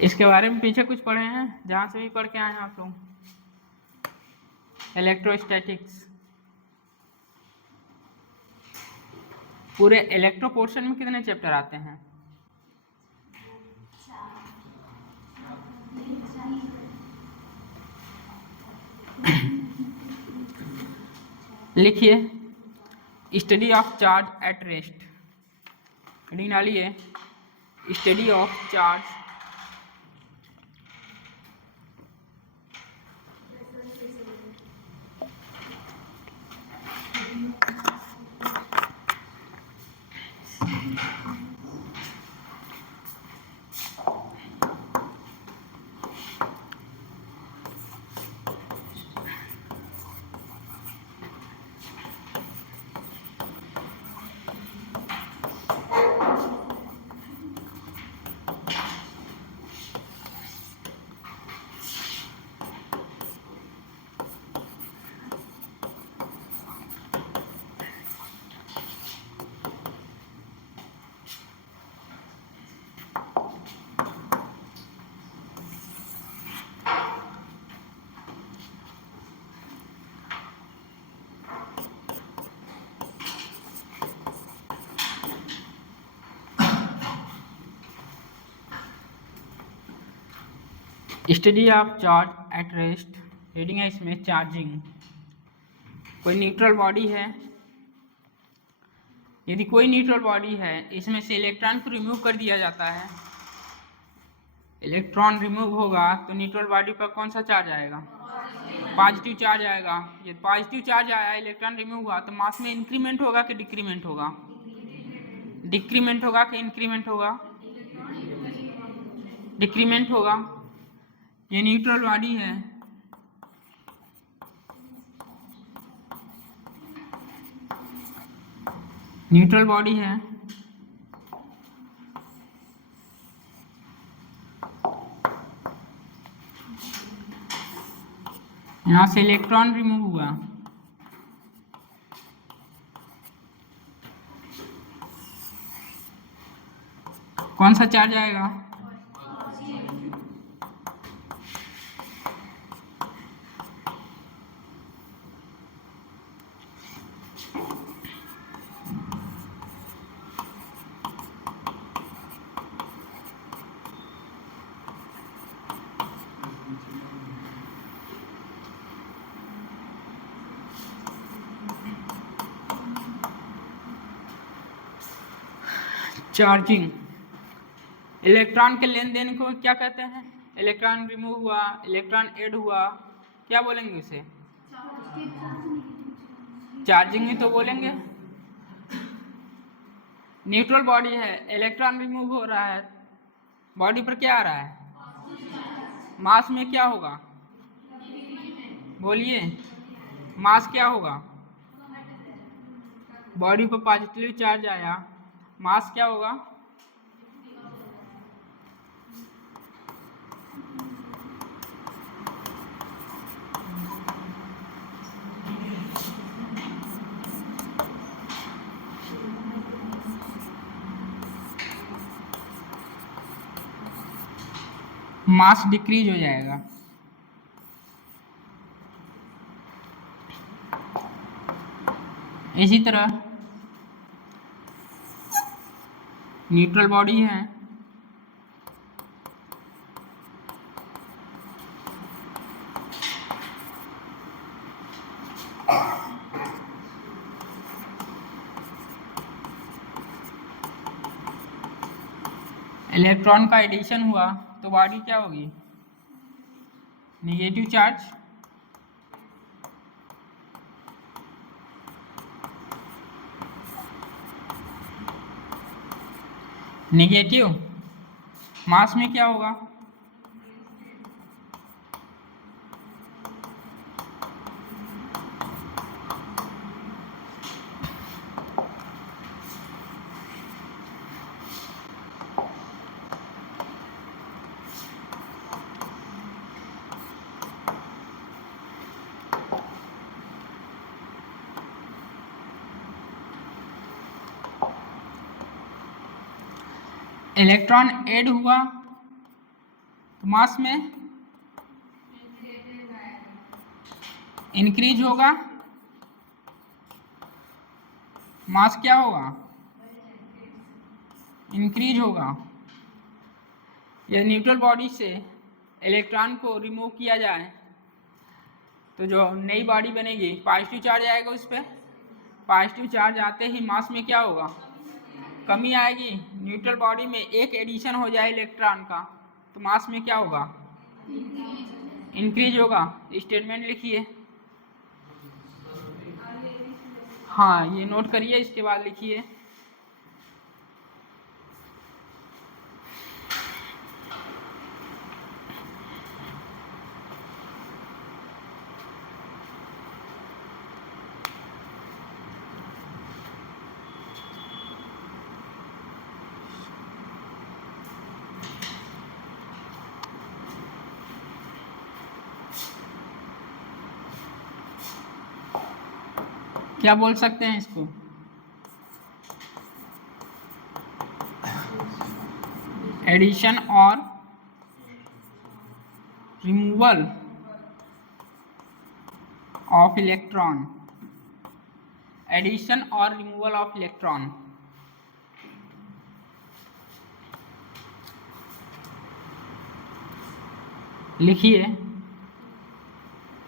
इसके बारे में पीछे कुछ पढ़े हैं, जहाँ से भी पढ़ के आए हैं आप लोग? इलेक्ट्रोस्टैटिक्स। पूरे इलेक्ट्रो पोर्शन में कितने चैप्टर आते हैं? लिखिए, study of charge at rest. Heading डालिए, study of charge study of charge at rest. Heading है इसमें चार्जिंग। कोई न्यूट्रल बॉडी है, यदि कोई न्यूट्रल बॉडी है, इसमें से इलेक्ट्रॉन को रिमूव कर दिया जाता है, इलेक्ट्रॉन रिमूव होगा तो न्यूट्रल बॉडी पर कौन सा चार्ज आएगा? पॉजिटिव चार्ज आएगा। यदि पॉजिटिव चार्ज आया, इलेक्ट्रॉन रिमूव हुआ, तो मास में इंक्रीमेंट होगा कि डिक्रीमेंट होगा? डिक्रीमेंट होगा कि इंक्रीमेंट होगा? डिक्रीमेंट होगा। ये न्यूट्रल बॉडी है, न्यूट्रल बॉडी है, यहां से इलेक्ट्रॉन रिमूव हुआ, कौन सा चार्ज आएगा? चार्जिंग। इलेक्ट्रॉन के लेन देन को क्या कहते हैं? इलेक्ट्रॉन रिमूव हुआ, इलेक्ट्रॉन ऐड हुआ, क्या बोलेंगे उसे? चार्जिंग ही तो बोलेंगे। न्यूट्रल बॉडी है, इलेक्ट्रॉन रिमूव हो रहा है, बॉडी पर क्या आ रहा है? मास में क्या होगा? बोलिए, मास क्या होगा? बॉडी पर पॉजिटिव चार्ज आया, मास क्या होगा? मास डिक्रीज हो जाएगा। इसी तरह न्यूट्रल बॉडी है, इलेक्ट्रॉन का एडिशन हुआ तो बॉडी क्या होगी? Negative charge. नेगेटिव मास में क्या होगा? इलेक्ट्रॉन ऐड हुआ मास में इंक्रीज होगा, मास क्या होगा, इंक्रीज होगा। यदि न्यूट्रल बॉडी से इलेक्ट्रॉन को रिमूव किया जाए तो जो नई बॉडी बनेगी पॉजिटिव चार्ज आएगा उस पर, पॉजिटिव चार्ज आते ही मास में क्या होगा, कमी आएगी। न्यूट्रल बॉडी में एक एडिशन हो जाए इलेक्ट्रॉन का तो मास में क्या होगा, इंक्रीज होगा। स्टेटमेंट लिखिए, हाँ ये नोट करिए, इसके बाद लिखिए। क्या बोल सकते हैं इसको, एडिशन और रिमूवल ऑफ इलेक्ट्रॉन, एडिशन और रिमूवल ऑफ इलेक्ट्रॉन। लिखिए,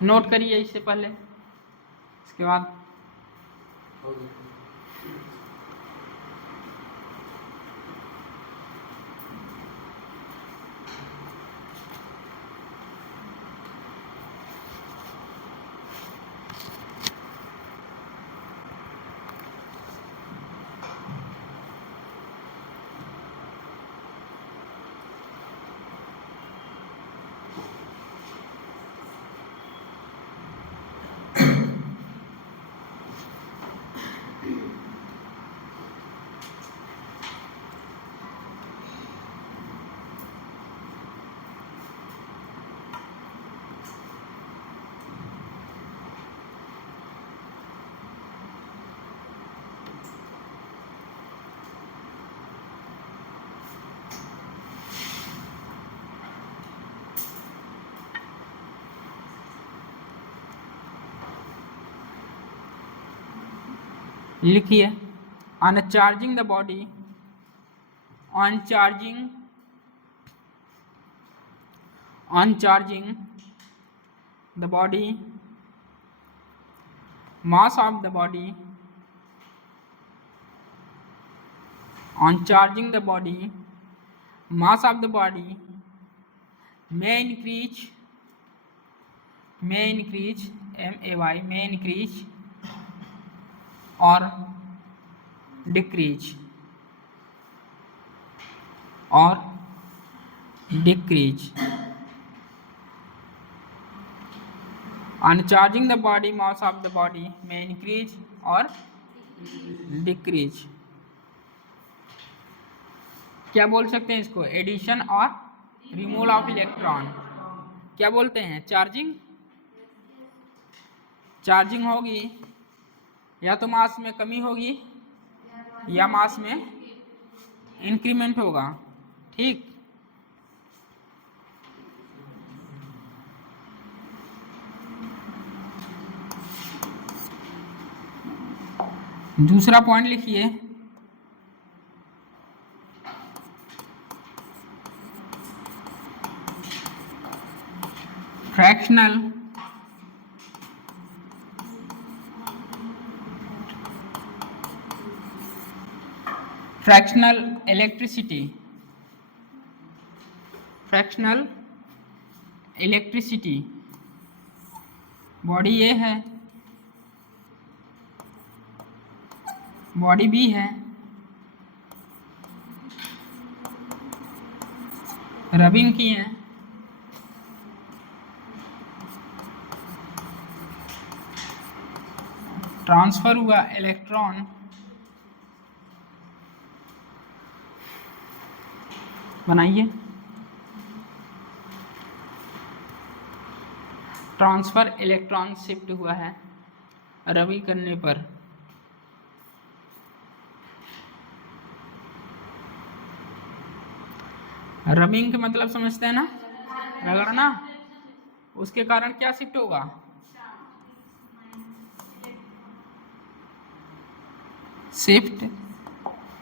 नोट करिए इससे पहले, इसके बाद लिखिए, on charging the body, on charging the body, mass of the body, on charging the body, mass of the body may increase, may increase or decrease, or decrease. On charging the body, mass of the body may increase or decrease. क्या बोल सकते हैं इसको, addition और removal of electron. क्या बोलते हैं, charging, charging होगी या तो मास में कमी होगी या मास में इंक्रीमेंट होगा, ठीक। दूसरा पॉइंट लिखिए, fractional electricity, fractional electricity. Body ये है, बॉडी बी है, रबिंग की है, ट्रांसफर हुआ इलेक्ट्रॉन, बनाइए, ट्रांसफर इलेक्ट्रॉन शिफ्ट हुआ है रबी करने पर। रबिंग का मतलब समझते हैं ना, रगड़ना, उसके कारण क्या शिफ्ट होगा, शिफ्ट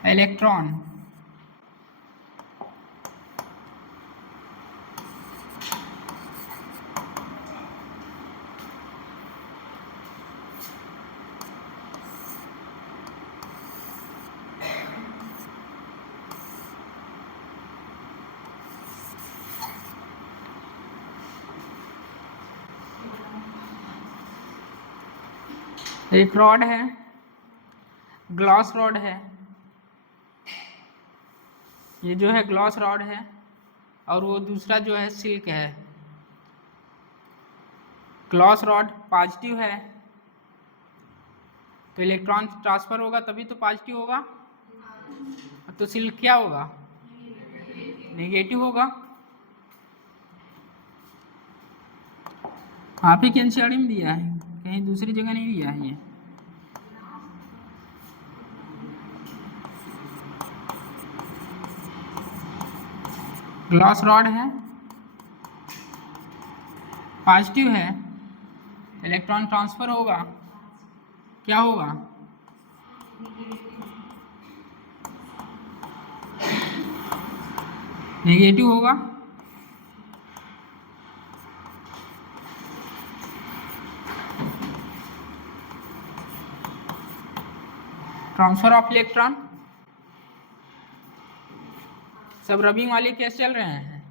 इलेक्ट्रॉन। एक रॉड है, ग्लास रॉड है, ये जो है ग्लास रॉड है, और वो दूसरा जो है सिल्क है। ग्लास रॉड पॉजिटिव है तो इलेक्ट्रॉन ट्रांसफर होगा तभी तो पॉजिटिव होगा, तो सिल्क क्या होगा, नेगेटिव होगा। आप ही के एनसीईआरटी में दिया है, कहीं दूसरी जगह नहीं दिया है ये। ग्लास रॉड है, पॉजिटिव है, इलेक्ट्रॉन ट्रांसफर होगा, क्या होगा, नेगेटिव होगा। ट्रांसफर ऑफ इलेक्ट्रॉन, सब रबिंग वाले केस चल रहे हैं,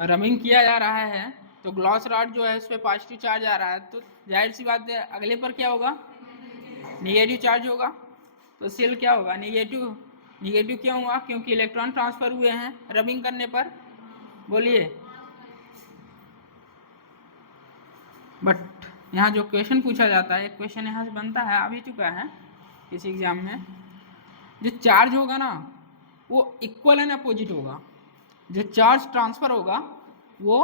रबिंग किया जा रहा है तो ग्लास रॉड जो है उस पर पॉजिटिव चार्ज आ रहा है, तो जाहिर सी बात है अगले पर क्या होगा, नेगेटिव चार्ज होगा, तो सेल क्या होगा, नेगेटिव। नेगेटिव क्यों हुआ, क्योंकि इलेक्ट्रॉन ट्रांसफर हुए हैं रबिंग करने पर, बोलिए। बट यहाँ जो क्वेश्चन पूछा जाता है, एक क्वेश्चन यहाँ से बनता है, आ भी चुका है किसी एग्जाम में, जो चार्ज होगा ना वो इक्वल एंड अपोजिट होगा, जो चार्ज ट्रांसफर होगा वो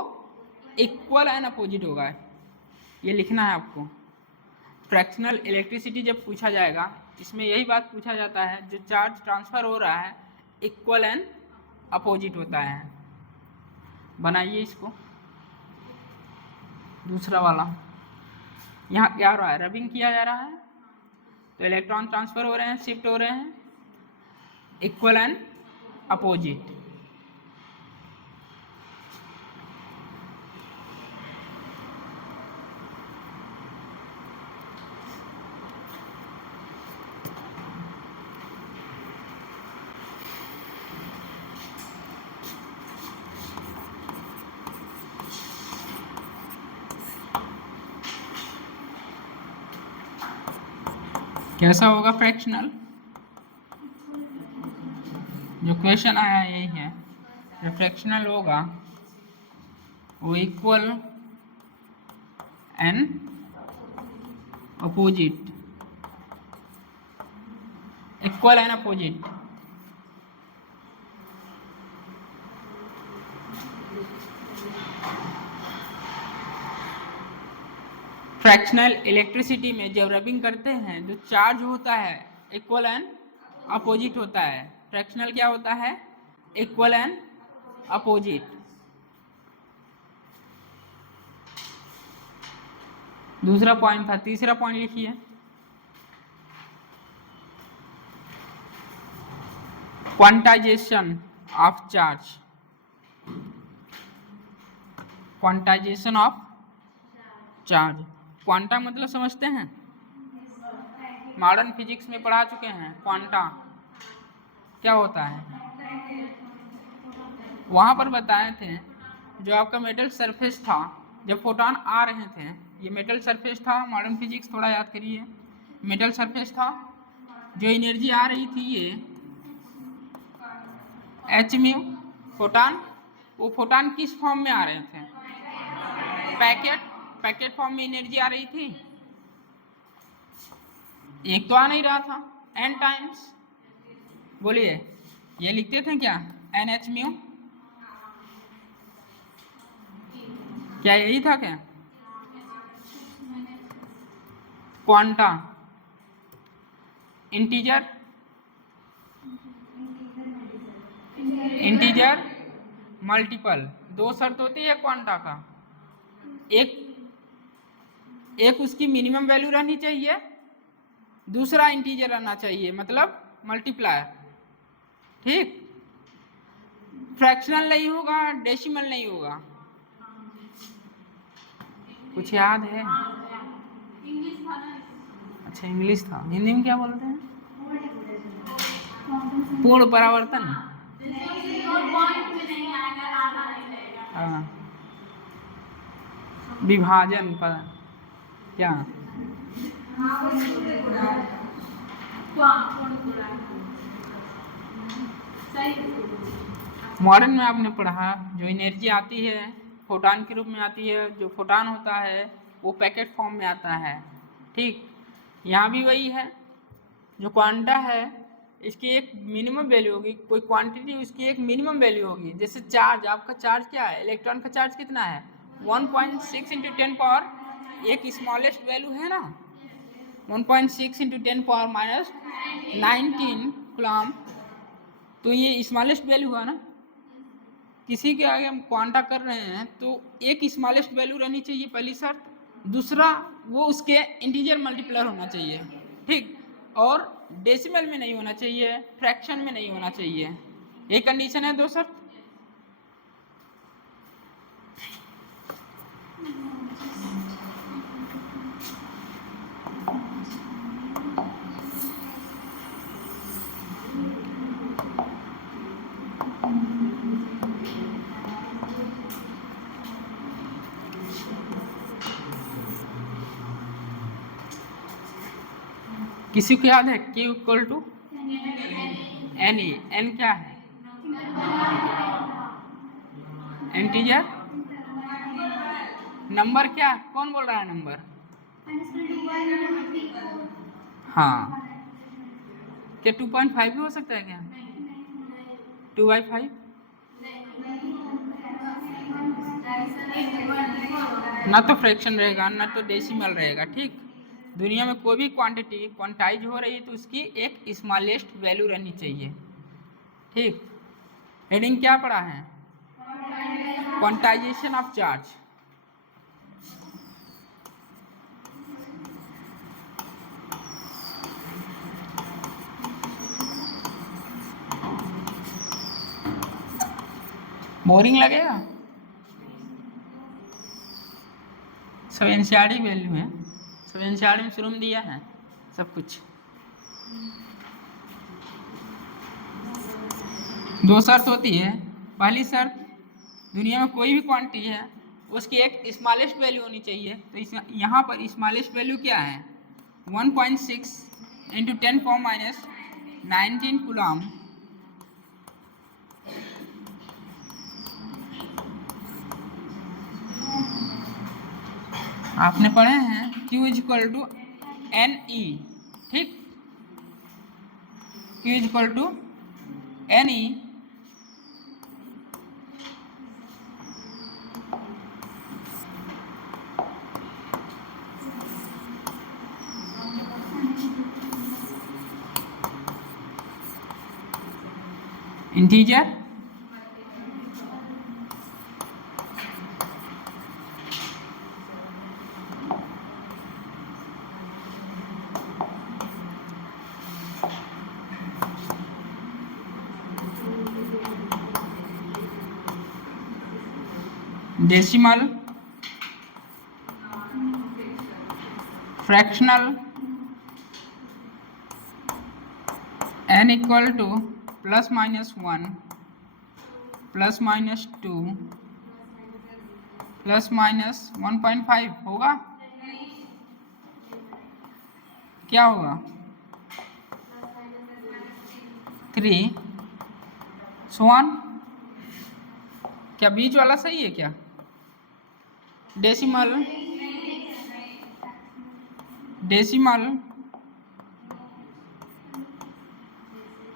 इक्वल एंड अपोजिट होगा, ये लिखना है आपको। फ्रैक्शनल इलेक्ट्रिसिटी जब पूछा जाएगा इसमें यही बात पूछा जाता है, जो चार्ज ट्रांसफर हो रहा है इक्वल एंड अपोजिट होता है। बनाइए इसको, दूसरा वाला। यहाँ क्या हो रहा है, रबिंग किया जा रहा है तो इलेक्ट्रॉन ट्रांसफर हो रहे हैं, शिफ्ट हो रहे हैं, इक्वल एंड अपोजिट। कैसा होगा फ्रैक्शनल, जो क्वेश्चन आया यही है, जो फ्रैक्शनल होगा वो equal and opposite, equal and opposite. Fractional electricity में जब रबिंग करते हैं जो चार्ज होता है इक्वल एंड अपोजिट होता है। फ्रैक्शनल क्या होता है, इक्वल एंड अपोजिट। दूसरा पॉइंट था, तीसरा पॉइंट लिखिए। Quantization of charge, quantization of charge. Quanta मतलब समझते हैं, मॉडर्न फिजिक्स में पढ़ा चुके हैं। क्वांटा क्या होता है, वहाँ पर बताए थे, जो आपका मेटल सरफेस था जब फोटॉन आ रहे थे, ये मेटल सरफेस था। मॉडर्न फिजिक्स थोड़ा याद करिए, मेटल सरफेस था, जो एनर्जी आ रही थी ये एच म्यू फोटॉन, वो फोटॉन किस फॉर्म में आ रहे थे, पैकेट फॉर्म में एनर्जी आ रही थी। एक तो आ नहीं रहा था, n टाइम्स, बोलिए ये लिखते थे क्या, NH म्यू, क्या यही था क्या। Quanta integer multiple. दो शर्त होती है क्वांटा का, एक उसकी मिनिमम वैल्यू रहनी चाहिए, दूसरा इंटीजर रहना चाहिए, मतलब मल्टीप्लायर। ठीक, फ्रैक्शनल नहीं होगा, डेसिमल नहीं होगा। कुछ याद है? अच्छा इंग्लिश था, हिंदी में क्या बोलते हैं? पूर्ण परावर्तन। हाँ, विभाजन पर क्या? मॉडर्न में आपने पढ़ा जो एनर्जी आती है फोटॉन के रूप में आती है, जो फोटॉन होता है वो पैकेट फॉर्म में आता है। ठीक, यहाँ भी वही है, जो क्वांटा है इसकी एक मिनिमम वैल्यू होगी, कोई क्वांटिटी उसकी एक मिनिमम वैल्यू होगी। जैसे चार्ज, आपका चार्ज क्या है, इलेक्ट्रॉन का चार्ज कितना है 1.6 इंटू 10 पावर, एक स्मॉलेस्ट वैल्यू है ना 1.6 इंटू 10 पावर माइनस 19 कूलम, तो ये स्मॉलेस्ट वैल्यू हुआ ना। किसी के आगे हम क्वांटा कर रहे हैं तो एक स्मॉलेस्ट वैल्यू रहनी चाहिए पहली शर्त, दूसरा वो उसके इंटीजर मल्टीप्लायर होना चाहिए। ठीक, और डेसिमल में नहीं होना चाहिए, फ्रैक्शन में नहीं होना चाहिए, ये कंडीशन है, दो शर्त। किसी को याद है Q equal to n e, n क्या है इंटीजर, नंबर क्या, कौन बोल रहा है नंबर? हाँ, क्या 2.5 भी हो सकता है क्या? 2/5 ना तो फ्रैक्शन रहेगा ना तो डेसिमल रहेगा। ठीक, दुनिया में कोई भी क्वांटिटी क्वांटाइज हो रही है तो उसकी एक स्मॉलेस्ट वैल्यू रहनी चाहिए। ठीक, हेडिंग क्या पढ़ा है? Quantization of charge. बोरिंग लगेगा? सब एनसीईआरटी वैल्यू है, सब एनसीईआरटी में शुरू में दिया है सब कुछ। दो शर्त होती है, पहली शर्त दुनिया में कोई भी क्वांटिटी है उसकी एक स्मॉलेस्ट वैल्यू होनी चाहिए, तो इस यहाँ पर स्मॉलेस्ट वैल्यू क्या है 1.6 इंटू 10 पावर माइनस 19 कूलम। आपने पढ़े हैं Q equal to n e. ठीक, Q equal to n e integer decimal fractional n equal to plus minus 1 plus minus 2 plus minus 1.5 होगा, क्या होगा 3 1। क्या बीच वाला सही है क्या? डेसिमल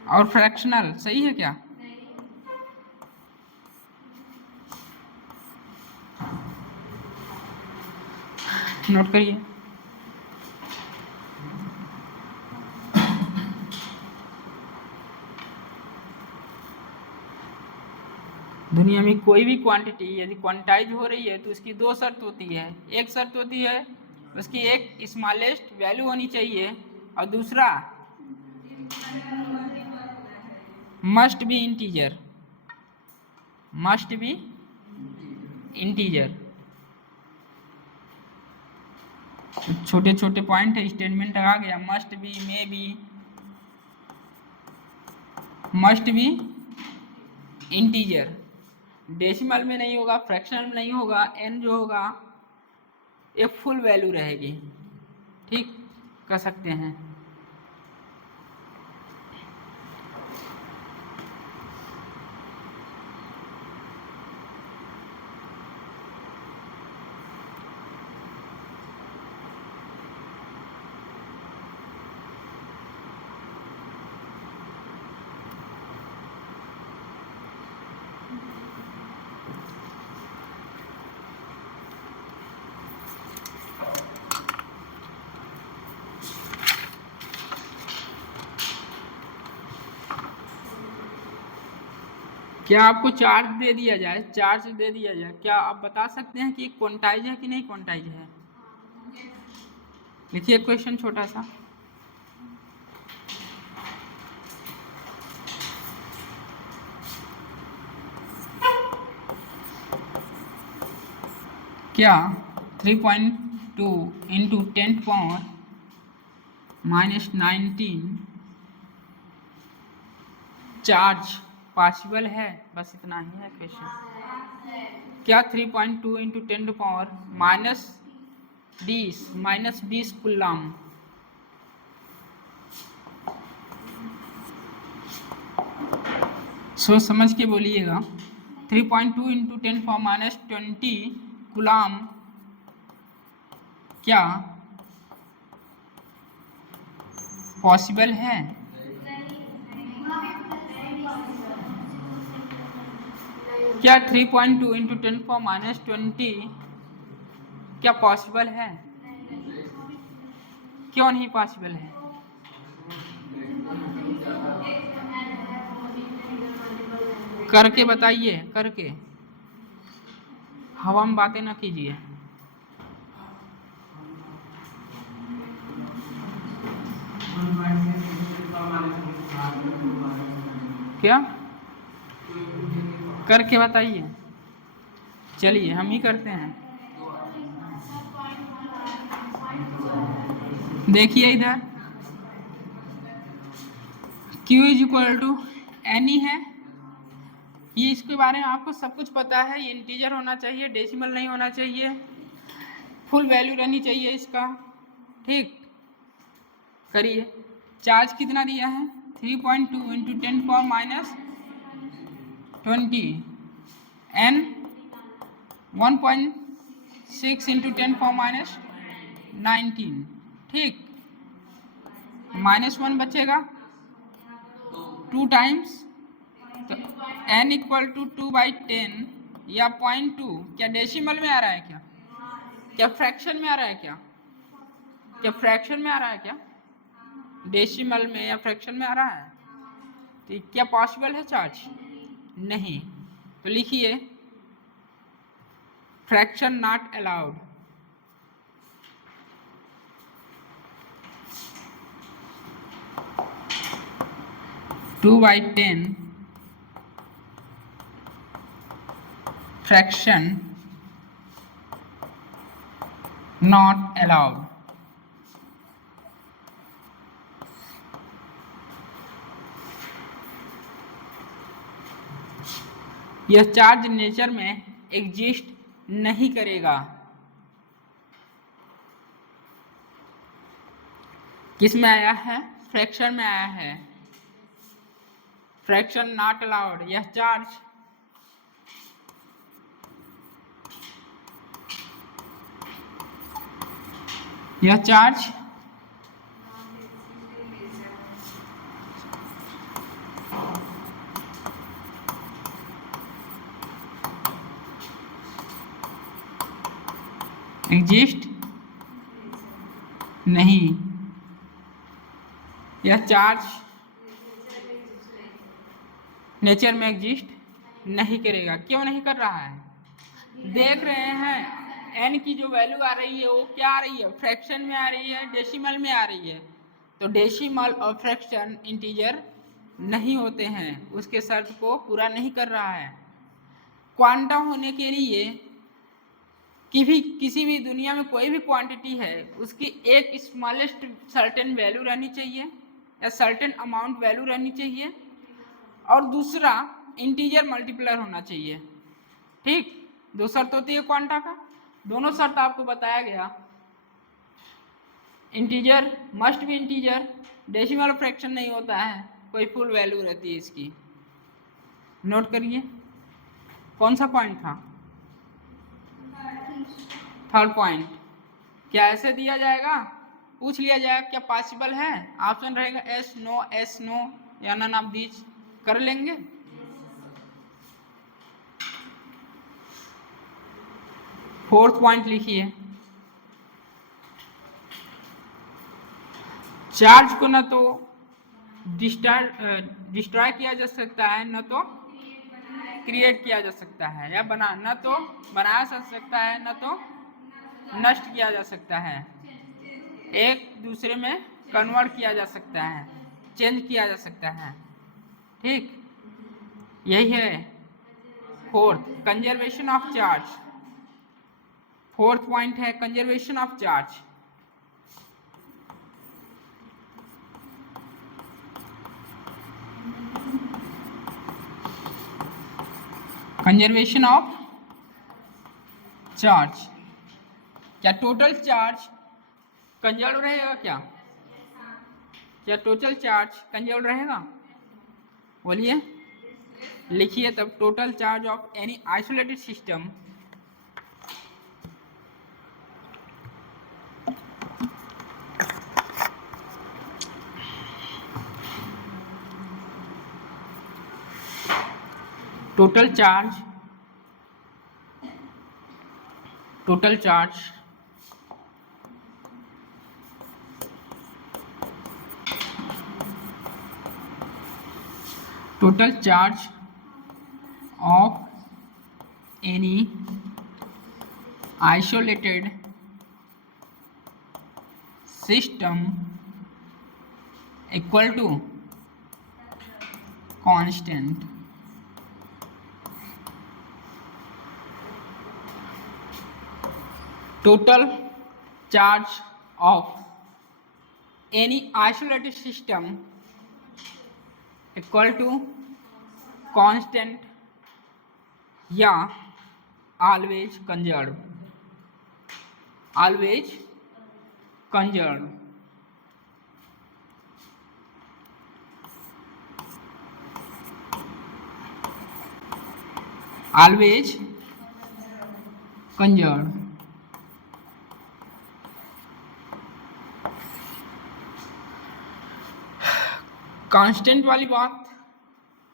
और फ्रैक्शनल सही है क्या? नोट करिए। दुनिया दुनिया में कोई भी क्वांटिटी यदि क्वांटाइज हो रही है तो उसकी दो शर्त होती है। एक शर्त होती है उसकी एक स्मॉलेस्ट वैल्यू होनी चाहिए और दूसरा must be integer, must be integer. छोटे छोटे पॉइंट है, स्टेटमेंट आ गया, must be, may be, must be integer. Decimal में नहीं होगा, फ्रैक्शनल में नहीं होगा, एन जो होगा एक फुल वैल्यू रहेगी। ठीक कर सकते हैं। क्या आपको चार्ज दे दिया जाए, चार्ज दे दिया जाए, क्या आप बता सकते हैं कि क्वांटाइज है कि नहीं क्वांटाइज है? लिखिए क्वेश्चन छोटा सा। क्या 3.2 इंटू 10 पावर -19 चार्ज पॉसिबल है? बस इतना ही है क्वेश्चन। क्या 3.2 इंटू 10 पावर -20 कूलम सोच समझ के बोलिएगा। 3.2 इंटू 10 पावर -20 कूलम क्या पॉसिबल है? क्या 3.2 इंटू 10 पावर -20 क्या पॉसिबल है? क्यों नहीं पॉसिबल है? करके बताइए, करके, हवा में बातें ना कीजिए। क्या करके बताइए? चलिए हम ही करते हैं। देखिए इधर Q is equal to n e है, ये इसके बारे में आपको सब कुछ पता है। ये इंटीजर होना चाहिए, डेसिमल नहीं होना चाहिए, फुल वैल्यू रहनी चाहिए इसका। ठीक करिए। चार्ज कितना दिया है? 3.2 into 10 power -20 n 1.6 into 10 power -19। ठीक, -1 बचेगा 2 टाइम्स, तो n इक्वल टू 2/10 या 0.2। क्या डेसिमल में आ रहा है? क्या फ्रैक्शन में आ रहा है? क्या फ्रैक्शन में आ रहा है? क्या डेसिमल में या फ्रैक्शन में आ रहा है? तो क्या पॉसिबल है चार्ज? नहीं। तो लिखिए fraction not allowed. Two by 10 fraction not allowed. यह चार्ज नेचर में एग्जिस्ट नहीं करेगा। किस में आया है? फ्रैक्शन में आया है। Fraction not allowed. यह चार्ज एग्जिस्ट नहीं, यह चार्ज नेचर में एग्जिस्ट नहीं करेगा। क्यों नहीं कर रहा है? देख रहे हैं n की जो वैल्यू आ रही है वो क्या आ रही है, फ्रैक्शन में आ रही है, डेसिमल में आ रही है। तो डेसिमल और फ्रैक्शन इंटीजर नहीं होते हैं, उसके शर्त को पूरा नहीं कर रहा है। क्वांटम होने के लिए किसी भी दुनिया में कोई भी क्वांटिटी है उसकी एक स्मॉलेस्ट सर्टेन वैल्यू रहनी चाहिए या सर्टेन अमाउंट वैल्यू रहनी चाहिए, और दूसरा इंटीजर मल्टीप्लायर होना चाहिए। ठीक, दो शर्त होती है क्वांटा का, दोनों शर्त आपको बताया गया। Integer must be integer, decimal fraction नहीं होता है, कोई फुल वैल्यू रहती है इसकी। नोट करिए कौन सा पॉइंट था, थर्ड पॉइंट। क्या ऐसे दिया जाएगा, पूछ लिया जाएगा क्या पॉसिबल है, ऑप्शन रहेगा एस नो या नन ऑफ दीज, कर लेंगे। फोर्थ पॉइंट लिखिए, चार्ज को न तो डिस्ट्रॉय किया जा सकता है न तो क्रिएट किया जा सकता है, या न तो बनाया जा सकता है न तो नष्ट किया जा सकता है, एक दूसरे में कन्वर्ट किया जा सकता है, चेंज किया जा सकता है। ठीक, यही है fourth, conservation of charge. Fourth point है conservation of charge. Conservation of charge, क्या टोटल चार्ज कंजर्व रहेगा? क्या टोटल चार्ज कंजर्व रहेगा? बोलिए, लिखिए तब, total charge of any isolated system total charge total charge of any isolated system equal to constant total charge of any isolated system equal to constant या always conserve, always conserve। always conserve। Constant वाली बात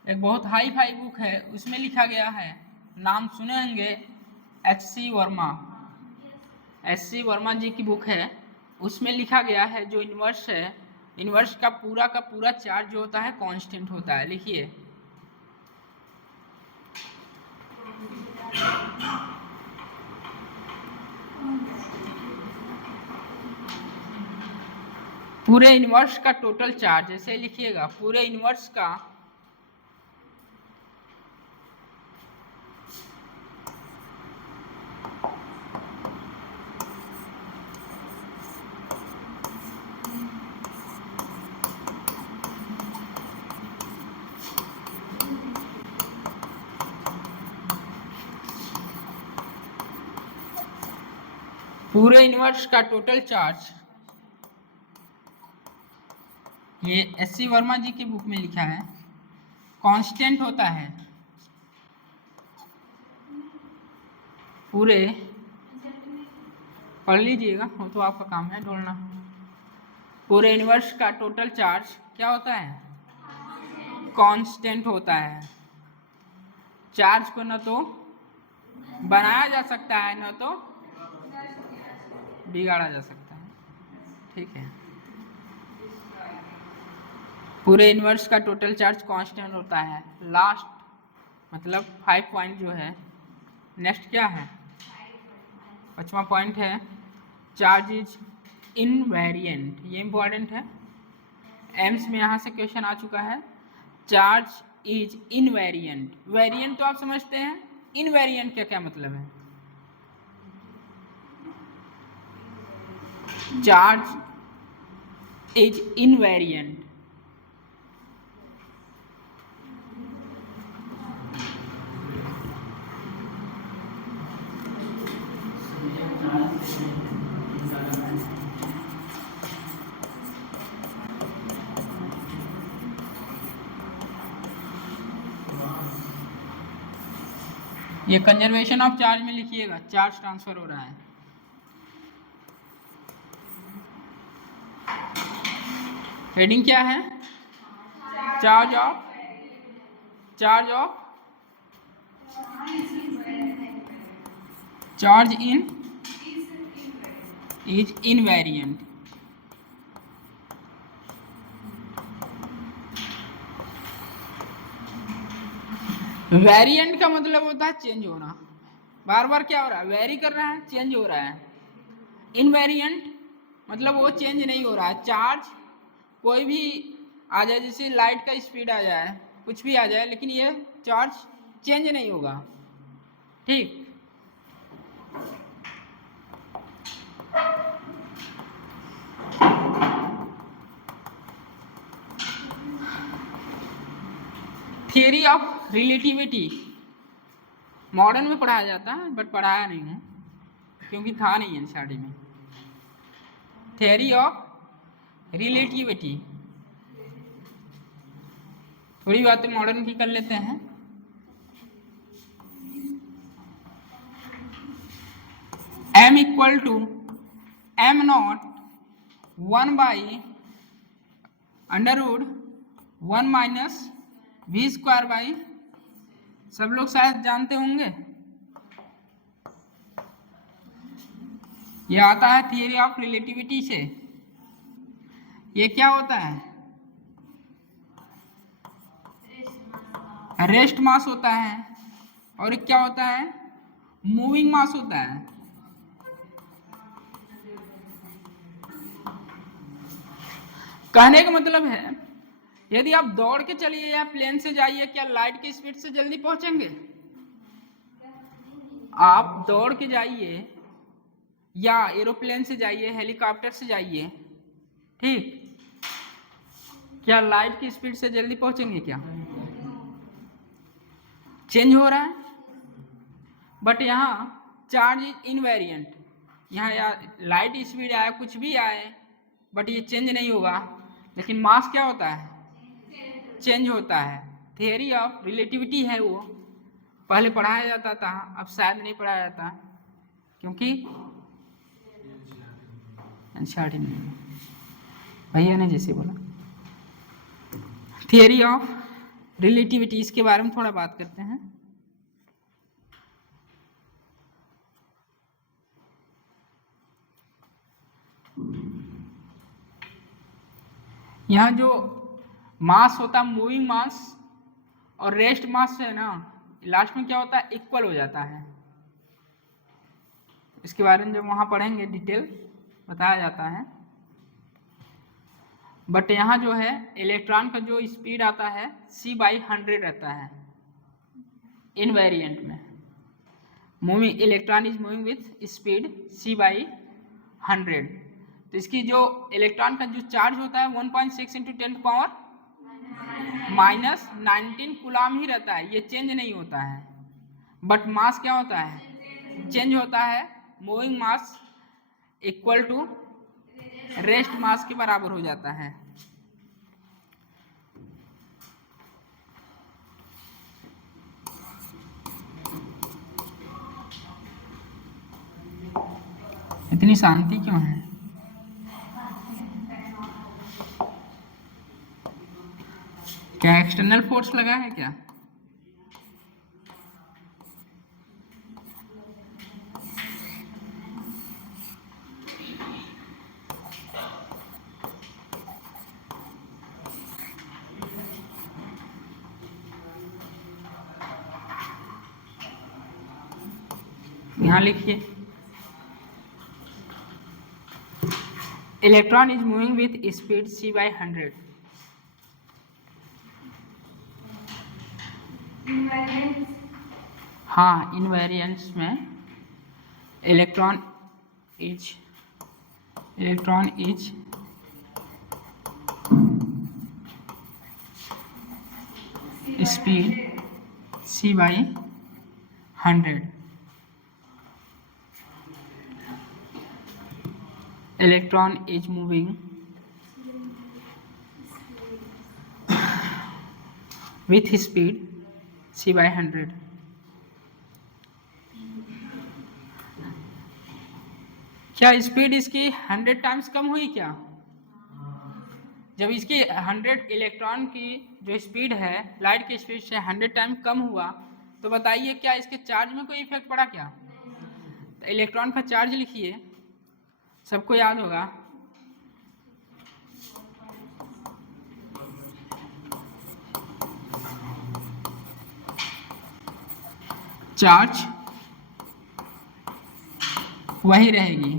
एक बहुत hi fi book है, उसमें लिखा गया है, नाम सुने होंगे, HC वर्मा जी की बुक है। उसमें लिखा गया है जो इन्वर्स है, इन्वर्स का पूरा चार्ज जो होता है कांस्टेंट होता है। लिखिए, पूरे इन्वर्स का टोटल चार्ज, ऐसे लिखिएगा, पूरे इन्वर्स का टोटल चार्ज, ये SC वर्मा जी की बुक में लिखा है, कांस्टेंट होता है। पूरे पढ़ लीजिएगा, वो तो आपका काम है ढूंढना। पूरे इन्वर्स का टोटल चार्ज क्या होता है? कांस्टेंट होता है। चार्ज को न तो बनाया जा सकता है न तो बिगाड़ा जा सकता है। ठीक है, पूरे इन्वर्स का टोटल चार्ज कांस्टेंट होता है। लास्ट मतलब 5 पॉइंट जो है। नेक्स्ट क्या है, 5वां पॉइंट है चार्ज इज इनवेरिएंट। ये इंपॉर्टेंट है, एम्स में यहाँ से क्वेश्चन आ चुका है। चार्ज इज इनवेरिएंट, वेरिएंट तो आप समझते हैं, इनवेरिएंट का क्या मतलब है। चार्ज इज इनवेरिएंट, ये कंजर्वेशन ऑफ चार्ज में लिखिएगा, चार्ज ट्रांसफर हो रहा है। हेडिंग क्या है, charge of charge in is invariant. Variant का मतलब होता है चेंज होना, बार बार क्या हो रहा है, वेरी कर रहा है, चेंज हो रहा है। इनवेरिएंट मतलब वो चेंज नहीं हो रहा है, चार्ज कोई भी आ जाए, जैसे लाइट का स्पीड आ जाए, कुछ भी आ जाए, लेकिन ये चार्ज चेंज नहीं होगा। ठीक, थियरी ऑफ रिलेटिविटी मॉडर्न में पढ़ाया जाता है, बट पढ़ाया नहीं हूँ क्योंकि था नहीं एनसीईआरटी में। थियरी ऑफ रिलेटिविटी, थोड़ी बातें मॉडर्न की कर लेते हैं। m equal to m naught 1/√1 minus v square by, सब लोग शायद जानते होंगे, ये आता है थियरी ऑफ रिलेटिविटी से। ये क्या होता है, रेस्ट मास होता है, और एक क्या होता है, मूविंग मास होता है। कहने का मतलब है, यदि आप दौड़ के चलिए या प्लेन से जाइए, क्या लाइट की स्पीड से जल्दी पहुंचेंगे। आप दौड़ के जाइए या एरोप्लेन से जाइए, हेलीकॉप्टर से जाइए, ठीक, क्या लाइट की स्पीड से जल्दी पहुंचेंगे क्या, चेंज हो रहा है। बट यहाँ चार्ज इज इनवेरिएंट, यहाँ या लाइट स्पीड आए, कुछ भी आए, बट ये चेंज नहीं होगा। लेकिन मास क्या होता है, चेंज होता है। थियरी ऑफ रिलेटिविटी है, वो पहले पढ़ाया जाता था, अब शायद नहीं पढ़ाया जाता क्योंकि एनसीईआरटी नहीं, भैया ने जैसे बोला। थियरी ऑफ रिलेटिविटी, इसके बारे में थोड़ा बात करते हैं। यहाँ जो मास होता है, मूविंग मास और रेस्ट मास है ना, लास्ट में क्या होता है, इक्वल हो जाता है। इसके बारे में जब वहाँ पढ़ेंगे डिटेल बताया जाता है। बट यहाँ जो है इलेक्ट्रॉन का जो स्पीड आता है c/100 रहता है इनवेरिएंट में। Moving electron is moving with speed c/100। तो इसकी जो इलेक्ट्रॉन का जो चार्ज होता है 1.6 × 10⁻⁻19 कूलाम ही रहता है, ये चेंज नहीं होता है। बट मास क्या होता है, चेंज होता है। Moving mass equal to rest mass के बराबर हो जाता है। इतनी शांति क्यों है, क्या एक्सटर्नल फोर्स लगा है क्या। यहाँ लिखिए electron is moving with speed c/100। हाँ, इनवेरियंस में electron is speed c/100। Electron is moving with speed c/100। क्या स्पीड इसकी 100 टाइम्स कम हुई क्या? जब इसकी 100 इलेक्ट्रॉन की जो स्पीड है लाइट की स्पीड से 100 टाइम कम हुआ, तो बताइए क्या इसके चार्ज में कोई इफेक्ट पड़ा क्या? तो इलेक्ट्रॉन का चार्ज लिखिए, सबको याद होगा, चार्ज वही रहेगी,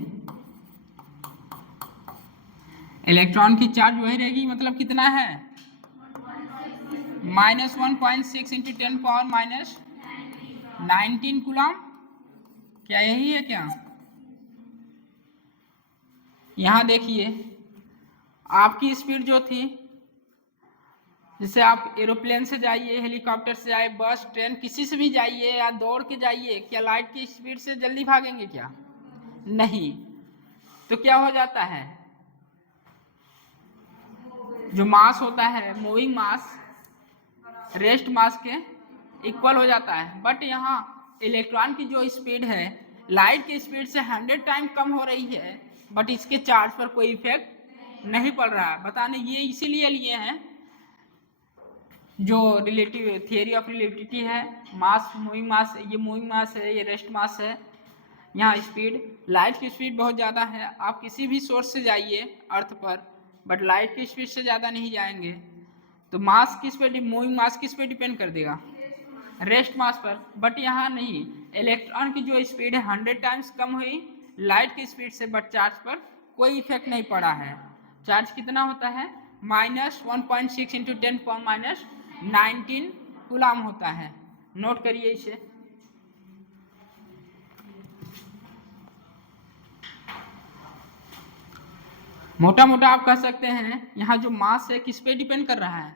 इलेक्ट्रॉन की चार्ज वही रहेगी, मतलब कितना है -1.6 × 10⁻⁻19 कूलम। क्या यही है क्या? यहां देखिए आपकी स्पीड जो थी, जैसे आप एरोप्लेन से जाइए, हेलीकॉप्टर से जाइए, बस ट्रेन किसी से भी जाइए या दौड़ के जाइए, क्या लाइट की स्पीड से जल्दी भागेंगे क्या? नहीं। तो क्या हो जाता है, जो मास होता है मूविंग मास रेस्ट मास के इक्वल हो जाता है। बट यहाँ इलेक्ट्रॉन की जो स्पीड है लाइट की स्पीड से 100 टाइम कम हो रही है, बट इसके चार्ज पर कोई इफेक्ट नहीं पड़ रहा है। बताने ये इसीलिए लिए हैं, जो रिलेटिव थियरी ऑफ रिलेटिविटी है, मास मूविंग मास, ये मूविंग मास है, ये रेस्ट मास है। यहाँ स्पीड, लाइट की स्पीड बहुत ज़्यादा है, आप किसी भी सोर्स से जाइए अर्थ पर, बट लाइट की स्पीड से ज़्यादा नहीं जाएंगे, तो मास किस पे, मूविंग मास किस पे डिपेंड कर देगा? रेस्ट मास पर। बट यहाँ नहीं, इलेक्ट्रॉन की जो स्पीड है 100 टाइम्स कम हुई लाइट की स्पीड से, बट चार्ज पर कोई इफेक्ट नहीं पड़ा है। चार्ज कितना होता है? -1.6 × 10⁻⁻19 कूलम होता है। नोट करिए इसे। मोटा मोटा आप कह सकते हैं यहाँ जो मास है किस पे डिपेंड कर रहा है?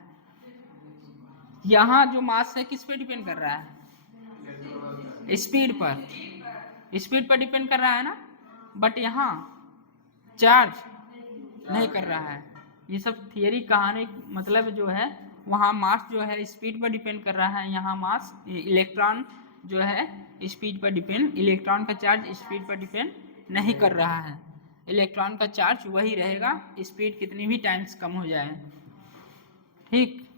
यहाँ जो मास है किस पे डिपेंड कर रहा है? स्पीड पर, स्पीड पर डिपेंड कर रहा है ना। बट यहाँ चार्ज नहीं कर रहा है। ये सब थियरी कहानी, मतलब जो है वहाँ मास जो है स्पीड पर डिपेंड कर रहा है, यहाँ मास इलेक्ट्रॉन जो है स्पीड पर डिपेंड, इलेक्ट्रॉन का चार्ज स्पीड पर डिपेंड नहीं कर रहा है। इलेक्ट्रॉन का चार्ज वही रहेगा, स्पीड कितनी भी टाइम्स कम हो जाए। ठीक,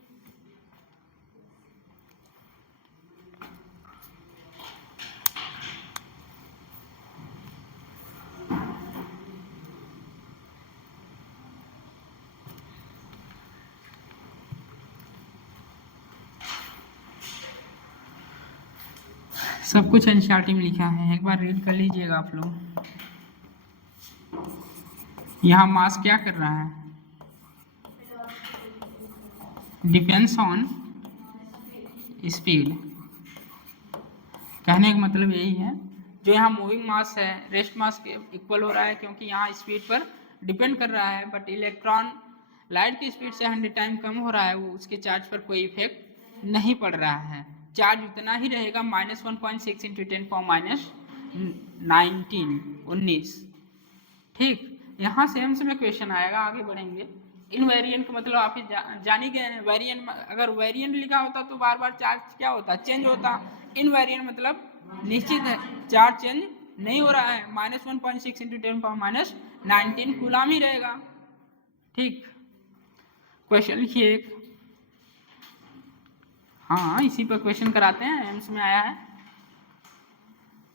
सब कुछ एनसीईआरटी में लिखा है, एक बार रीड कर लीजिएगा आप लोग। यहाँ मास क्या कर रहा है? Depends on speed. कहने का मतलब यही है, जो यहाँ मूविंग मास है रेस्ट मास के इक्वल हो रहा है, क्योंकि यहाँ स्पीड पर डिपेंड कर रहा है। बट इलेक्ट्रॉन लाइट की स्पीड से 100 टाइम कम हो रहा है, वो उसके चार्ज पर कोई इफेक्ट नहीं पड़ रहा है। चार्ज उतना ही रहेगा, -1.6 × 10⁻⁻19। ठीक, यहाँ से एम्स में क्वेश्चन आएगा, आगे बढ़ेंगे। इनवेरिएंट का मतलब आप जान ही गए हैं। वेरिएंट, अगर वेरिएंट लिखा होता तो बार बार चार्ज क्या होता? चेंज होता। इनवेरिएंट मतलब निश्चित है, चार्ज चेंज नहीं हो रहा है, -1.6 × 10⁻⁻19 कूलम ही रहेगा। ठीक, क्वेश्चन लिखिए एक। हाँ, इसी पर क्वेश्चन कराते हैं, एम्स में आया है।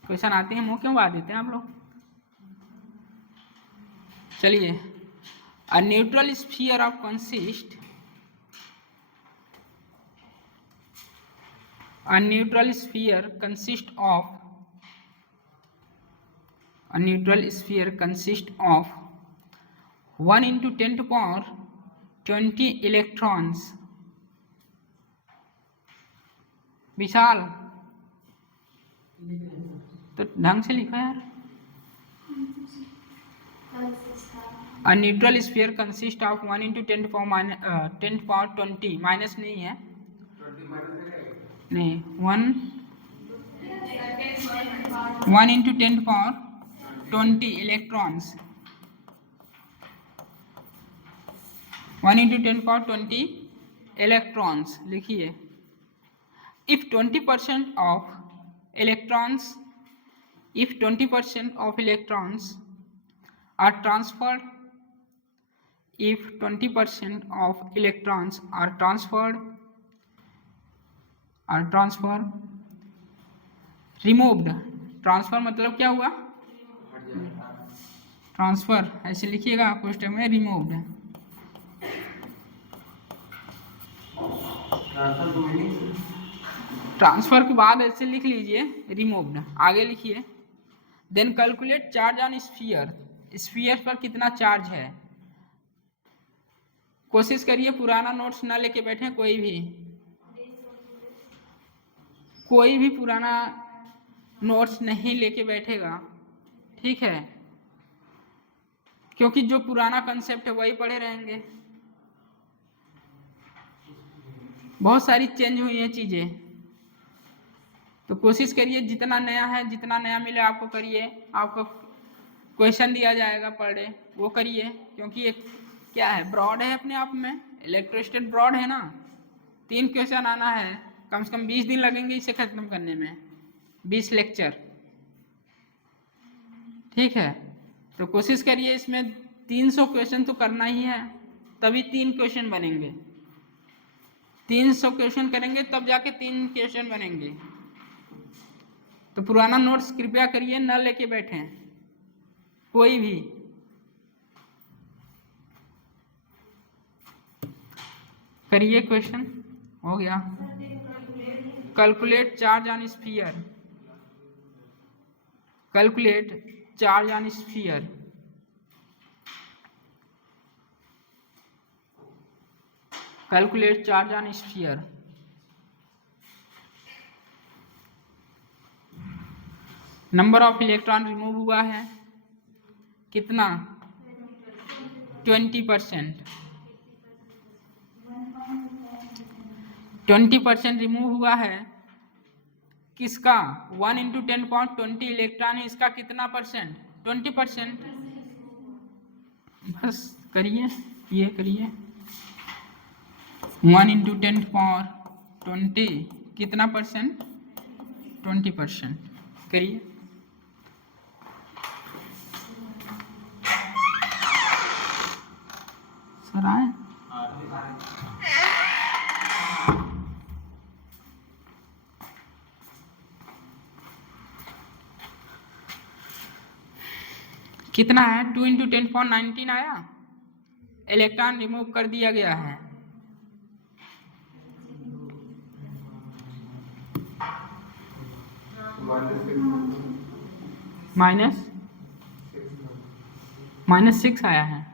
क्वेश्चन आते हैं, मुँह क्यों बात देते हैं आप लोग? चलिए, a neutral sphere of consist, a neutral sphere consists of A neutral sphere consists of 1 into 10 to power 20 electrons. विशाल तो ढंग से लिखो यार. A neutral sphere consists of 1 into 10 to power 20 minus नहीं है, नहीं 1 into 10 to power 20 electrons. 1 into 10 power 20 electrons लिखिए. If 20% of electrons are transferred, if 20% of electrons are transferred, removed. Transfer मतलब क्या हुआ? ट्रांसफर ऐसे लिखिएगा क्वेश्चन में, रिमूव्ड. ट्रांसफर के बाद ऐसे लिख लीजिए रिमूव्ड. आगे लिखिए. Then calculate charge on sphere. Sphere पर कितना चार्ज है. कोशिश करिए पुराना नोट्स ना लेके बैठे. कोई भी पुराना नोट्स नहीं लेके बैठेगा, ठीक है, क्योंकि जो पुराना कंसेप्ट है वही पढ़े रहेंगे. बहुत सारी चेंज हुई हैं चीज़ें, तो कोशिश करिए जितना नया है, जितना नया मिले आपको करिए. आपको क्वेश्चन दिया जाएगा पर डे, वो करिए, क्योंकि एक क्या है, ब्रॉड है अपने आप में. इलेक्ट्रोस्टैट ब्रॉड है ना. 3 क्वेश्चन आना है, कम से कम 20 दिन लगेंगे इसे खत्म करने में, 20 लेक्चर, ठीक है. तो कोशिश करिए इसमें 300 क्वेश्चन तो करना ही है, तभी 3 क्वेश्चन बनेंगे. 300 क्वेश्चन करेंगे तब जाके 3 क्वेश्चन बनेंगे. तो पुराना नोट्स कृपया करिए, न लेके बैठें कोई भी. करिए क्वेश्चन. हो गया. Calculate charge on sphere. Calculate charge on sphere. Calculate charge on sphere. Number of electron remove हुआ है कितना? 20%. 20% रिमूव हुआ है किसका? 1 into 10 power 20 इलेक्ट्रॉन है, इसका कितना परसेंट? 20%. बस करिए, ये करिए. 1 into 10 power 20 कितना परसेंट? 20%. करिए. सर आए? कितना है? 2 into 10 power 19 आया. इलेक्ट्रॉन रिमूव कर दिया गया है. -6 आया है.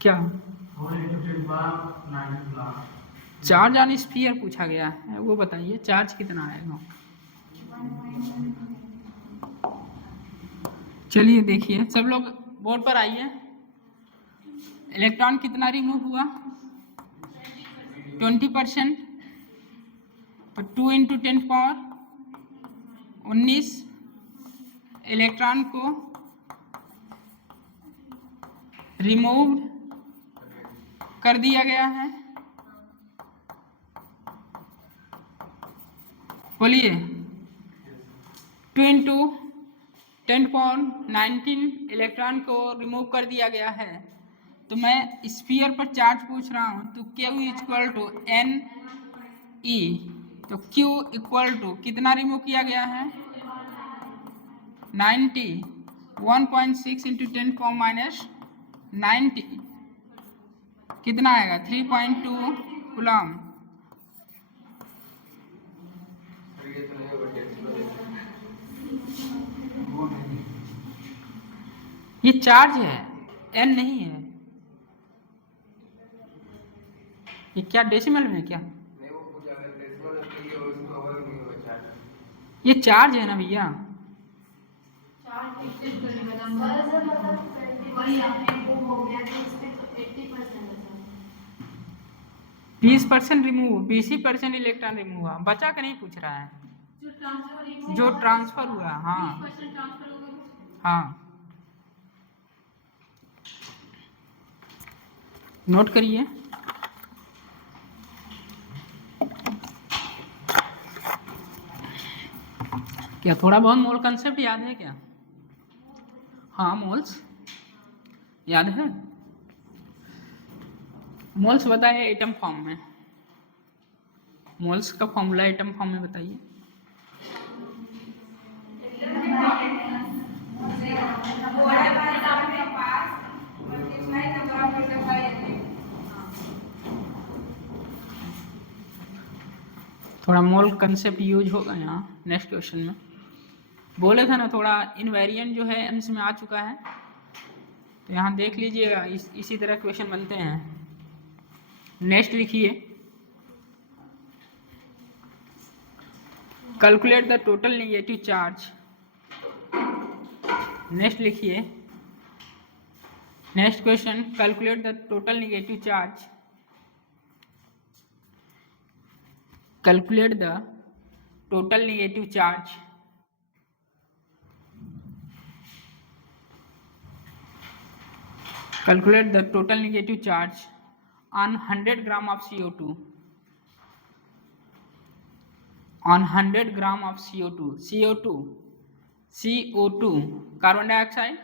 क्या चार्ज ऑन स्फीयर पूछा गया है, वो बताइए चार्ज कितना आएगा. चलिए देखिए, सब लोग बोर्ड पर आइए. इलेक्ट्रॉन कितना रिमूव हुआ? 20%. तो 2 into 10 पावर 19 इलेक्ट्रॉन को रिमूव कर दिया गया है. बोलिए. 2 into 10 पावर 19 इलेक्ट्रॉन को रिमूव कर दिया गया है. तो मैं स्फीयर पर चार्ज पूछ रहा हूँ, तो Q इक्वल टू NE. तो Q इक्वल टू कितना रिमूव किया गया है? 90. 1.6 into 10 पावर माइनस 90 कितना आएगा? 3.2 कूलम. ये चार्ज है, एन नहीं है। ये क्या डेसिमल में क्या? ये चार्ज है ना भैया। 20% रिमूव, 20% इलेक्ट्रॉन रिमूव हुआ, बचा के नहीं पूछ रहा है, जो ट्रांसफर हुआ। हाँ हाँ, नोट करिए। क्या थोड़ा बहुत मोल कंसेप्ट याद है क्या? हाँ, मोल्स याद है। मोल्स बताइए एटम फॉर्म में, मोल्स का फॉर्मूला एटम फॉर्म में बताइए। थोड़ा मोल कंसेप्ट यूज होगा यहाँ नेक्स्ट क्वेश्चन में। बोले थे ना थोड़ा इनवेरिएंट जो है एम्स में आ चुका है, तो यहाँ देख लीजिएगा, इसी तरह क्वेश्चन बनते हैं। नेक्स्ट लिखिए, calculate the total negative charge. Next लिखिए, next question, calculate the total negative charge. Calculate the total negative charge. Calculate the total negative charge on 100 gram of CO2. On 100 gram of CO2, CO2, carbon dioxide,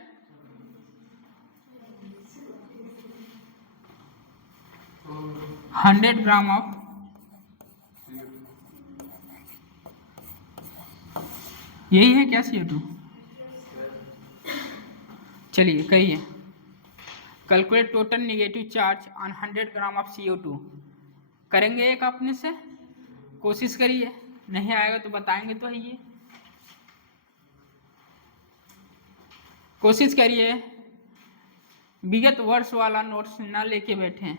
$100 gram of, यही है क्या CO2? चलिए कहिए, calculate total negative charge on 100 gram of CO2। करेंगे एक अपने से, कोशिश करिए, नहीं आएगा तो बताएंगे तो है ये, कोशिश करिए, विगत वर्ष वाला नोट्स ना लेके बैठे।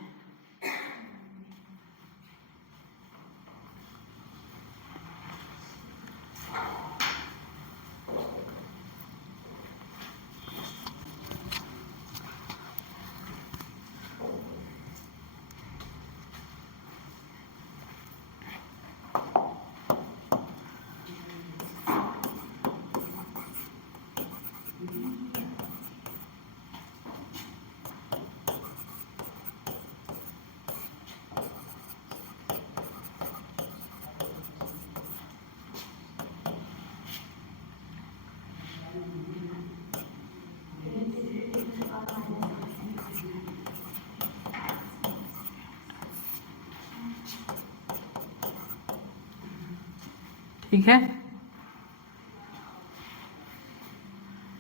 ठीक है,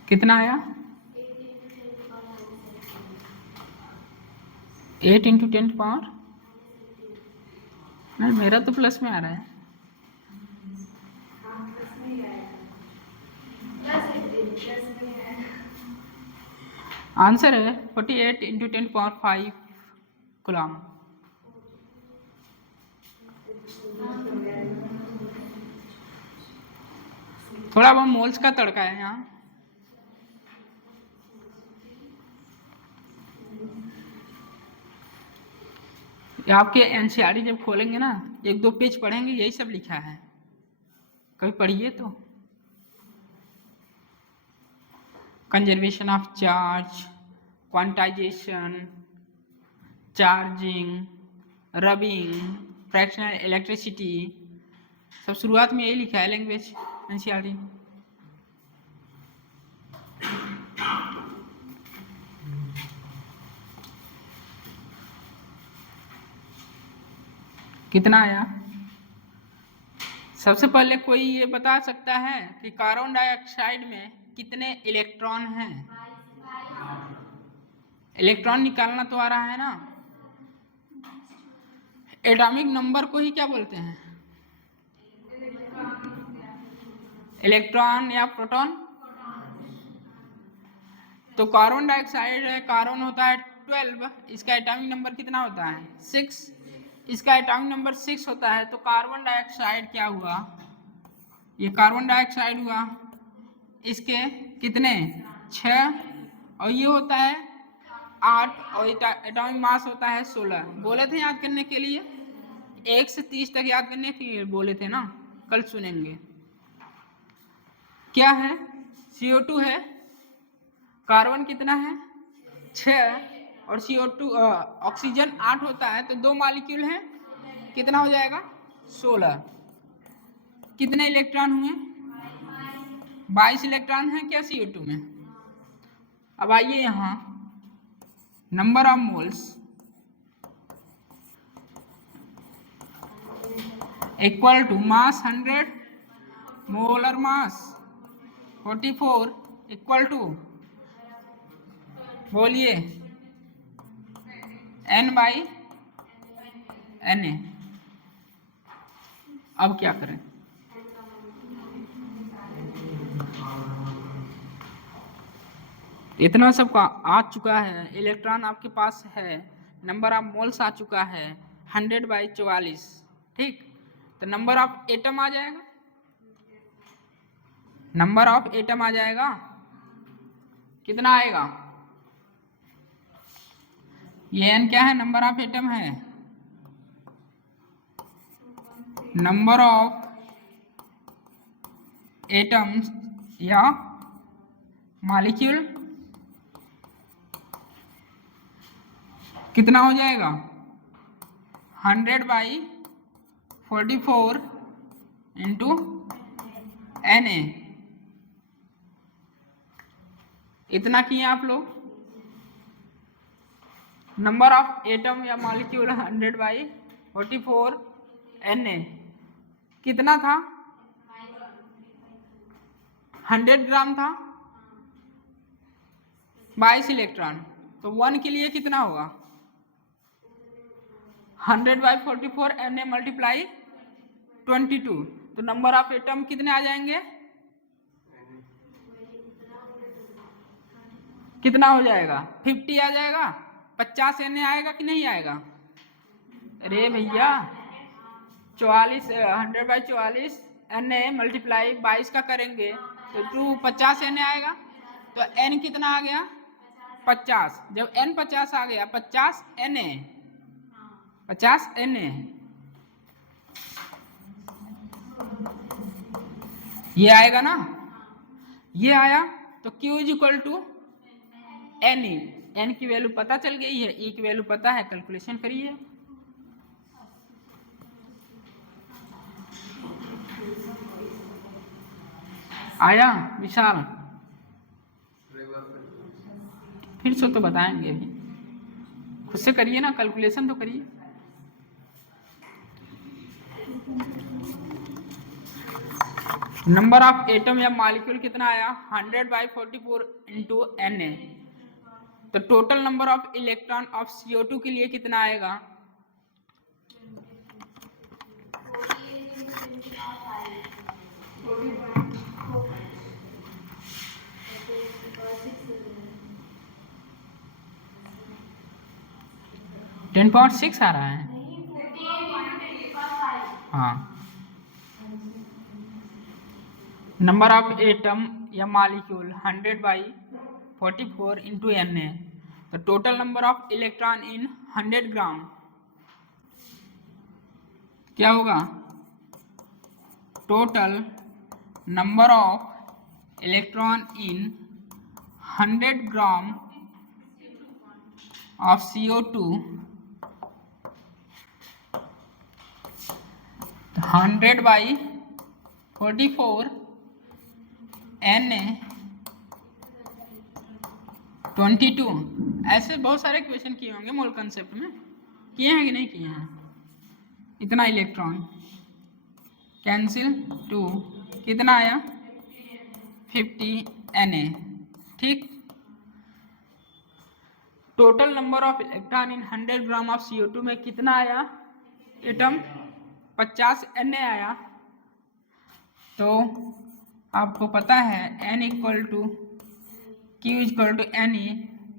कितना आया? 8 × 10⁻, नहीं मेरा तो प्लस में आ रहा है। आंसर है 48 × 10⁵ कूलम। थोड़ा बहुत मोल्स का तड़का है यहाँ। आपके एनसीईआरटी जब खोलेंगे ना, 1-2 पेज पढ़ेंगे, यही सब लिखा है, कभी पढ़िए तो। Conservation of charge, quantization, charging, rubbing, fractional electricity, सब शुरुआत में यही लिखा है लैंग्वेज एनसीईआरटी। कितना आया? सबसे पहले कोई ये बता सकता है कि कार्बन डाइऑक्साइड में कितने इलेक्ट्रॉन हैं? इलेक्ट्रॉन निकालना तो आ रहा है ना। एटॉमिक नंबर को ही क्या बोलते हैं? इलेक्ट्रॉन या प्रोटॉन? तो कार्बन डाइऑक्साइड कार्बन होता है 12, इसका एटॉमिक नंबर कितना होता है 6, इसका एटॉमिक नंबर 6 होता है। तो कार्बन डाइऑक्साइड क्या हुआ, ये कार्बन डाइऑक्साइड हुआ, इसके कितने 6, और ये होता है 8, और एटॉमिक मास होता है 16। बोले थे याद करने के लिए 1 से 30 तक याद करने के लिए बोले थे ना, कल सुनेंगे। क्या है CO2 है, कार्बन कितना है 6, और CO2 ऑक्सीजन 8 होता है, तो 2 मॉलिक्यूल हैं, कितना हो जाएगा 16। कितने इलेक्ट्रॉन हुए 22 इलेक्ट्रॉन हैं क्या CO2 में। अब आइए यहाँ number of moles equal to mass 100, molar mass 44 equal to, बोलिए N/Na। अब क्या करें, इतना सबका आ चुका है, इलेक्ट्रॉन आपके पास है, नंबर ऑफ मोल्स आ चुका है 100/44, ठीक। तो नंबर ऑफ एटम आ जाएगा, नंबर ऑफ एटम आ जाएगा, कितना आएगा, ये n क्या है, नंबर ऑफ एटम है, नंबर ऑफ एटम्स या मॉलिक्यूल कितना हो जाएगा 100/44 इंटू Na। इतना किए आप लोग, नंबर ऑफ एटम या मॉलिक्यूल 100/44 Na कितना था 100 ग्राम था, 22 इलेक्ट्रॉन, तो 1 के लिए कितना होगा 100/44 Na मल्टीप्लाई 22, तो नंबर ऑफ एटम कितने आ जाएंगे, कितना हो जाएगा 50 आ जाएगा, 50 Na आएगा कि नहीं आएगा। अरे भैया 44 100/44 Na मल्टीप्लाई 22 का करेंगे तो 50 Na आएगा, तो n कितना आ गया 50, जब n 50 आ गया 50 Na, 50 Na, ये आएगा ना, ये आया, तो Q is equal to Ne, n की वैल्यू पता चल गई है, E की वैल्यू पता है, कैलकुलेशन करिए। आया विशाल, फिर से तो बताएंगे, अभी खुद से करिए ना, कैलकुलेशन तो करिए। नंबर ऑफ एटम या मॉलिक्यूल कितना आया 100/44 इंटू Na, तो total number of electron of CO2 के लिए कितना आएगा 10.6 आ रहा है, हाँ। नंबर ऑफ एटम या मॉलिक्यूल 100/44 इंटू Na, तो total number of electron in 100 ग्राम क्या होगा, total number of electron in 100 gram of CO2 100/44 Na 22। ऐसे बहुत सारे क्वेश्चन किए होंगे मोल कंसेप्ट में, किए हैं कि नहीं किए हैं। इतना इलेक्ट्रॉन कैंसिल 2, कितना आया 50 Na, ठीक। Total number of electron in 100 gram of CO2 में कितना आया एटम 50 Na आया, तो आपको पता है n equal to Q equal to n e,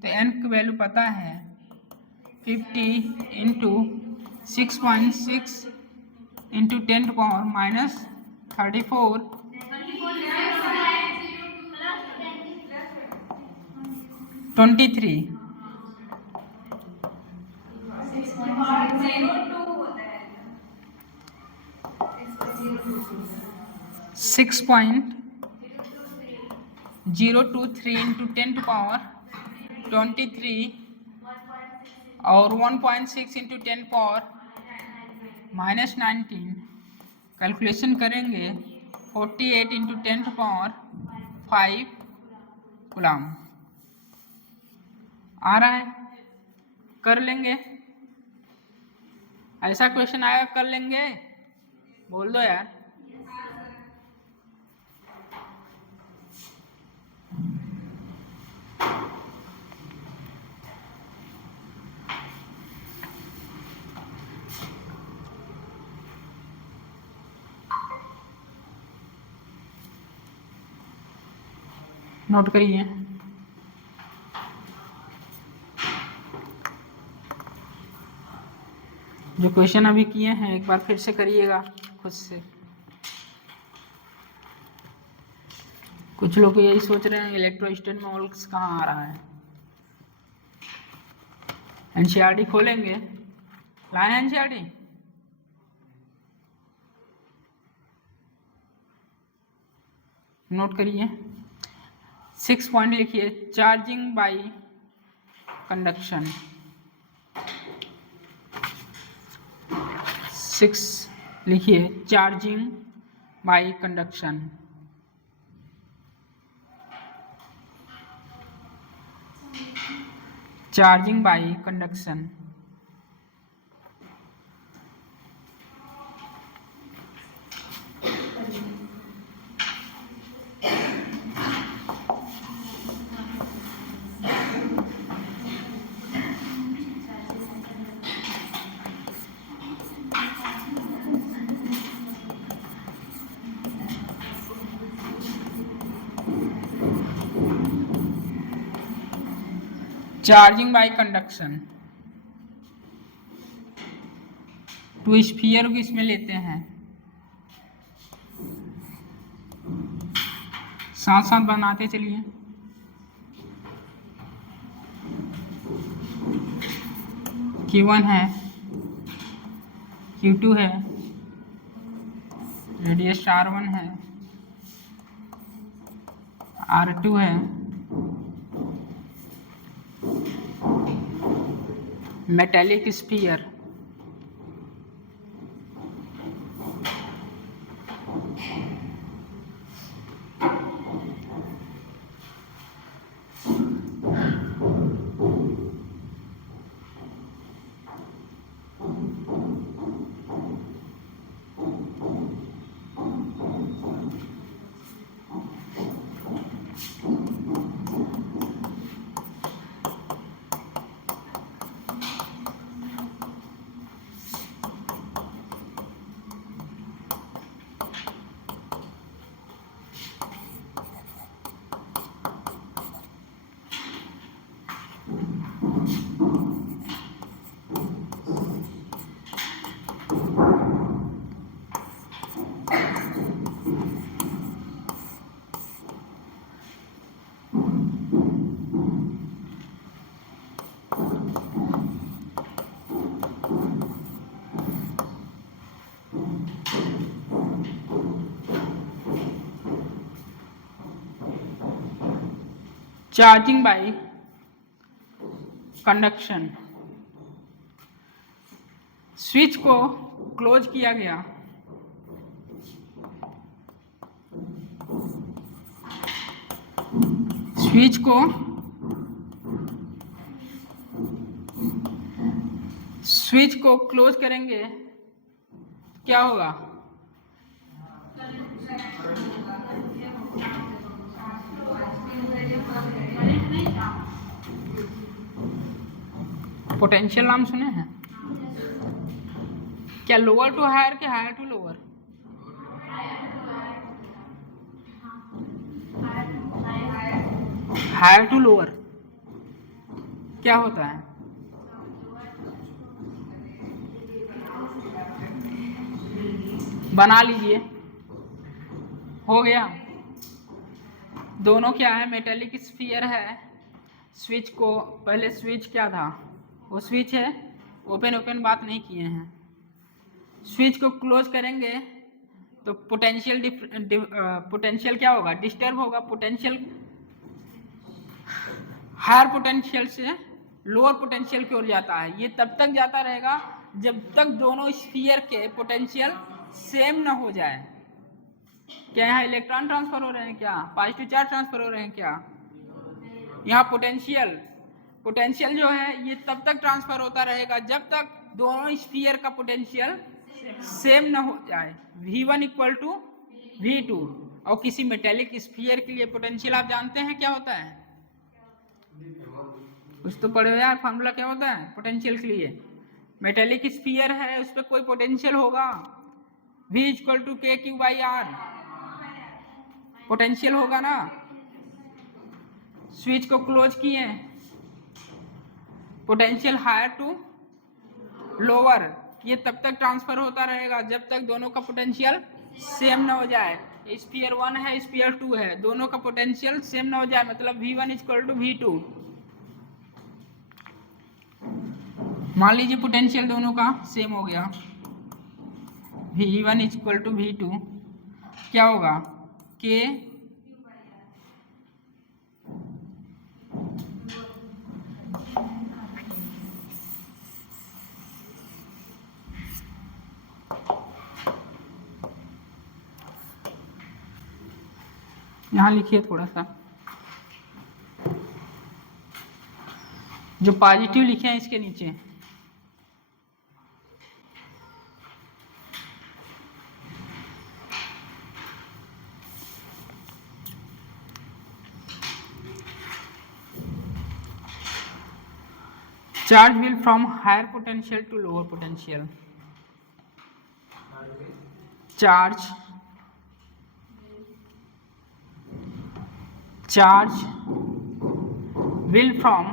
तो एन की वैल्यू पता है 50 इंटू 6.6 इंटू 10⁻⁻34 23 6.023 इंटू 10⁻23 और 1.6 इंटू 10⁻⁻19 कैलकुलेशन करेंगे 48 इंटू 10⁻5 कूलम आ रहा है। कर लेंगे, ऐसा क्वेश्चन आएगा कर लेंगे, बोल दो यार। नोट करिए। जो क्वेश्चन अभी किए हैं एक बार फिर से करिएगा खुद से। कुछ लोग यही सोच रहे हैं इलेक्ट्रोस्टैट में वोल्ट्स कहाँ आ रहा है। एनसीईआरटी खोलेंगे, लाए हैं एनसीईआरटी, नोट करिए। 6 पॉइंट लिखिए, चार्जिंग बाई कंडक्शन। 6 लिखिए, charging by conduction. Charging by conduction. Charging by conduction. Two sphere को इसमें लेते हैं, साथ साथ बनाते चलिए। Q1 है, Q2 है, रेडियस R1 है, R2 है, metallic sphere, charging by conduction. Switch को क्लोज किया गया, स्विच को क्लोज करेंगे क्या होगा? पोटेंशियल नाम सुने हैं क्या? लोअर टू हायर के higher to lower? Higher to lower क्या होता है? बना लीजिए, हो गया। दोनों क्या है, मेटेलिक स्फीयर है। स्विच को पहले स्विच क्या था, वो स्विच है, ओपन ओपन बात नहीं किए हैं। स्विच को क्लोज करेंगे तो पोटेंशियल क्या होगा, डिस्टर्ब होगा। पोटेंशियल हायर पोटेंशियल से लोअर पोटेंशियल की ओर जाता है। ये तब तक जाता रहेगा जब तक दोनों स्फीयर के पोटेंशियल सेम ना हो जाए। क्या यहाँ इलेक्ट्रॉन ट्रांसफर हो रहे हैं, क्या पॉजिटिव चार्ज ट्रांसफर हो रहे हैं क्या? यहाँ पोटेंशियल जो है ये तब तक ट्रांसफर होता रहेगा जब तक दोनों स्फीयर का पोटेंशियल सेम ना हो जाए। V1 equal to V2। और किसी मेटेलिक स्फीयर के लिए पोटेंशियल आप जानते हैं क्या होता है? कुछ तो पढ़े हो यार, फार्मूला क्या होता है पोटेंशियल के लिए? मेटेलिक स्फीयर है, उस पर कोई पोटेंशियल होगा, V equal to KQ/R potential होगा ना। स्विच को क्लोज किए, पोटेंशियल हायर टू लोअर, ये तब तक ट्रांसफर होता रहेगा जब तक दोनों का पोटेंशियल सेम ना हो जाए। स्फीयर 1 है, स्फीयर 2 है, दोनों का पोटेंशियल सेम ना हो जाए, मतलब V1 इक्वल टू V2। मान लीजिए पोटेंशियल दोनों का सेम हो गया, V1 इक्वल टू V2, क्या होगा K यहाँ लिखिए थोड़ा सा, जो पॉजिटिव लिखे हैं इसके नीचे। Charge will from higher potential to lower potential. Charge will from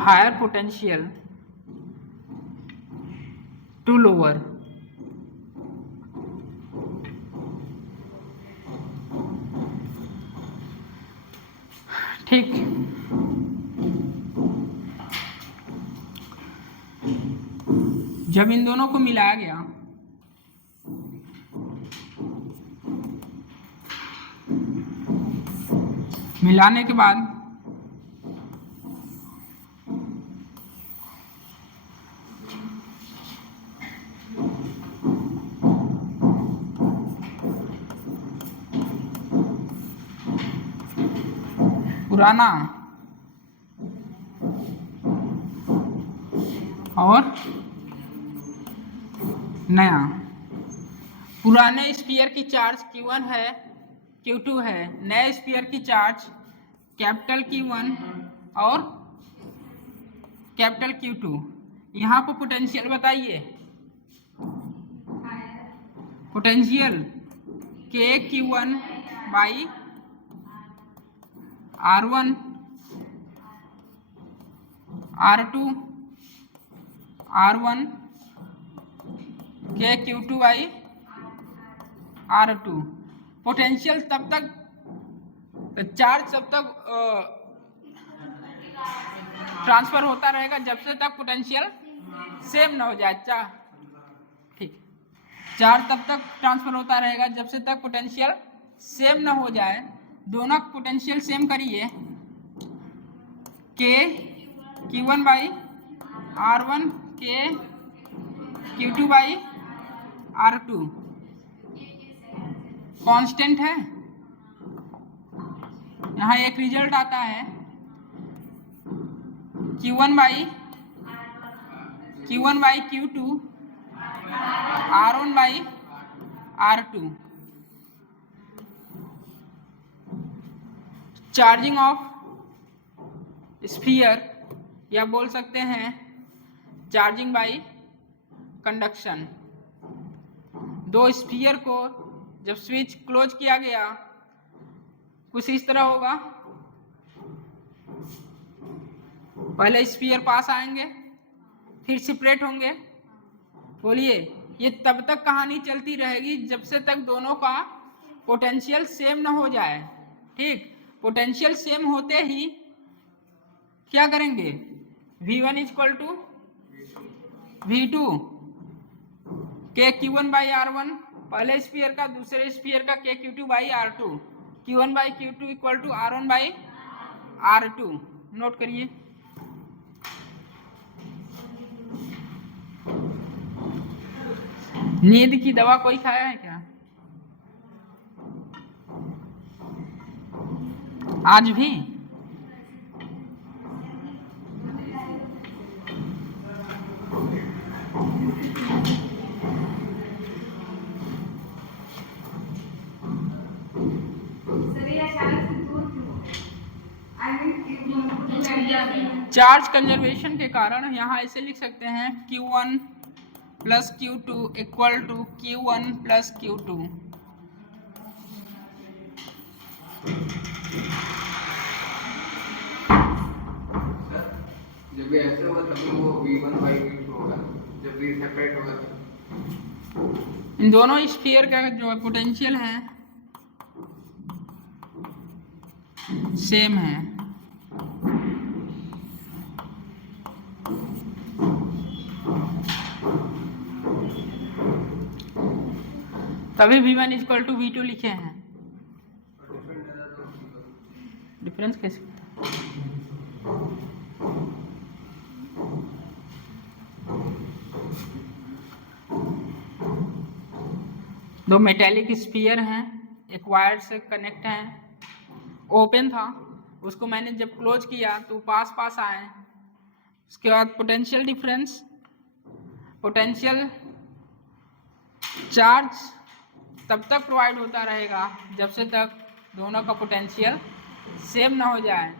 higher potential to lower. ठीक, जब इन दोनों को मिलाया गया मिलाने के बाद पुराना और नया, पुराने स्फीयर की चार्ज Q1 है, Q2 है, नए स्फीयर की चार्ज कैपिटल Q1 और कैपिटल Q2। यहाँ पर पोटेंशियल बताइए, potential KQ1/R1 R2 R1 KQ2/R2। Potential तब तक, चार्ज तब तक ट्रांसफर होता रहेगा जब से तक पोटेंशियल सेम ना हो जाए। ठीक, चार्ज तब तक ट्रांसफर होता रहेगा जब से तक पोटेंशियल सेम ना हो जाए। दोनों पोटेंशियल सेम करिए, KQ1/R1 KQ2/R2 कांस्टेंट है। यहाँ एक रिजल्ट आता है Q1/Q2 R1/R2। Charging of sphere, या बोल सकते हैं चार्जिंग बाय कंडक्शन। दो स्फीयर को जब स्विच क्लोज किया गया कुछ इस तरह होगा, पहले स्फीयर पास आएंगे फिर सेपरेट होंगे। बोलिए, ये तब तक कहानी चलती रहेगी जब से तक दोनों का पोटेंशियल सेम ना हो जाए। ठीक, पोटेंशियल सेम होते ही क्या करेंगे, V1 इक्वल टू V2 के Q1 बाई R1, पहले स्फीयर का दूसरे स्फीयर का के Q2 by R2, Q1 by Q2 equal to R1 by R2। Note करिए। नींद की दवा कोई खाया है क्या आज भी? चार्ज कंजर्वेशन के कारण यहाँ ऐसे लिख सकते हैं Q1 plus Q2 equal to Q1 plus Q2। जब भी ऐसे होगा तभी वो V1 बाई V2 होगा, जब भी सेपरेट होगा तो इन दोनों स्फीयर का जो पोटेंशियल है सेम है। तभी V1 इक्वल टू V2 लिखे हैं। डिफरेंस कैसे? दो मेटेलिक स्फीयर हैं, एक वायर से कनेक्ट है, ओपन था, उसको मैंने जब क्लोज किया तो पास पास आए। उसके बाद पोटेंशियल डिफरेंस, पोटेंशियल चार्ज तब तक प्रोवाइड होता रहेगा जब से तक दोनों का पोटेंशियल सेम ना हो जाए।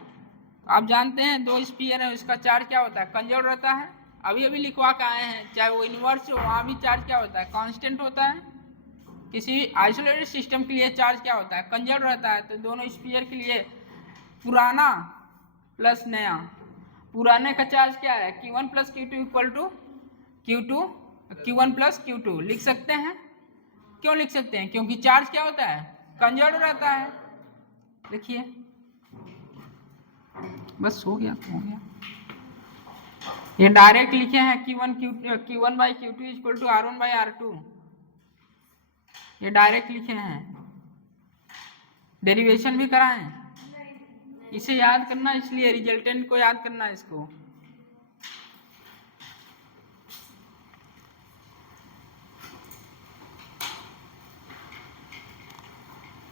आप जानते हैं दो स्फीयर है, उसका चार्ज क्या होता है, कंजर्व रहता है। अभी अभी लिखवा के आए हैं, चाहे वो इन्वर्स हो वहाँ भी चार्ज क्या होता है, कांस्टेंट होता है। किसी भी आइसोलेटेड सिस्टम के लिए चार्ज क्या होता है, कंजर्व रहता है। तो दोनों स्फीयर के लिए पुराना प्लस नया, पुराने का चार्ज क्या है, Q1 plus Q2 equal to Q1 plus Q2 लिख सकते हैं। क्यों लिख सकते हैं, क्योंकि चार्ज क्या होता है, कंजर्व रहता है। देखिए बस हो गया, हो गया। ये डायरेक्ट लिखे हैं Q1 by Q2 equal to R1 by R2, ये डायरेक्ट लिखे हैं। डेरिवेशन भी कराएं, इसे याद करना, इसलिए रिजल्टेंट को याद करना है इसको।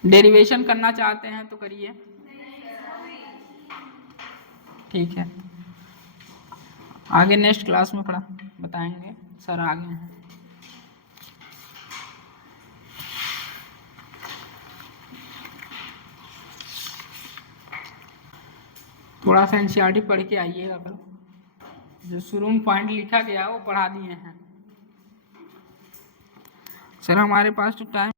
डेरिवेशन करना चाहते हैं तो करिए, ठीक है। आगे नेक्स्ट क्लास में पढ़ा बताएंगे, सर आगे हैं। थोड़ा सा एनसीईआरटी पढ़ के आइएगा कल, जो शुरू में पॉइंट लिखा गया वो पढ़ा दिए हैं। सर हमारे पास तो टाइम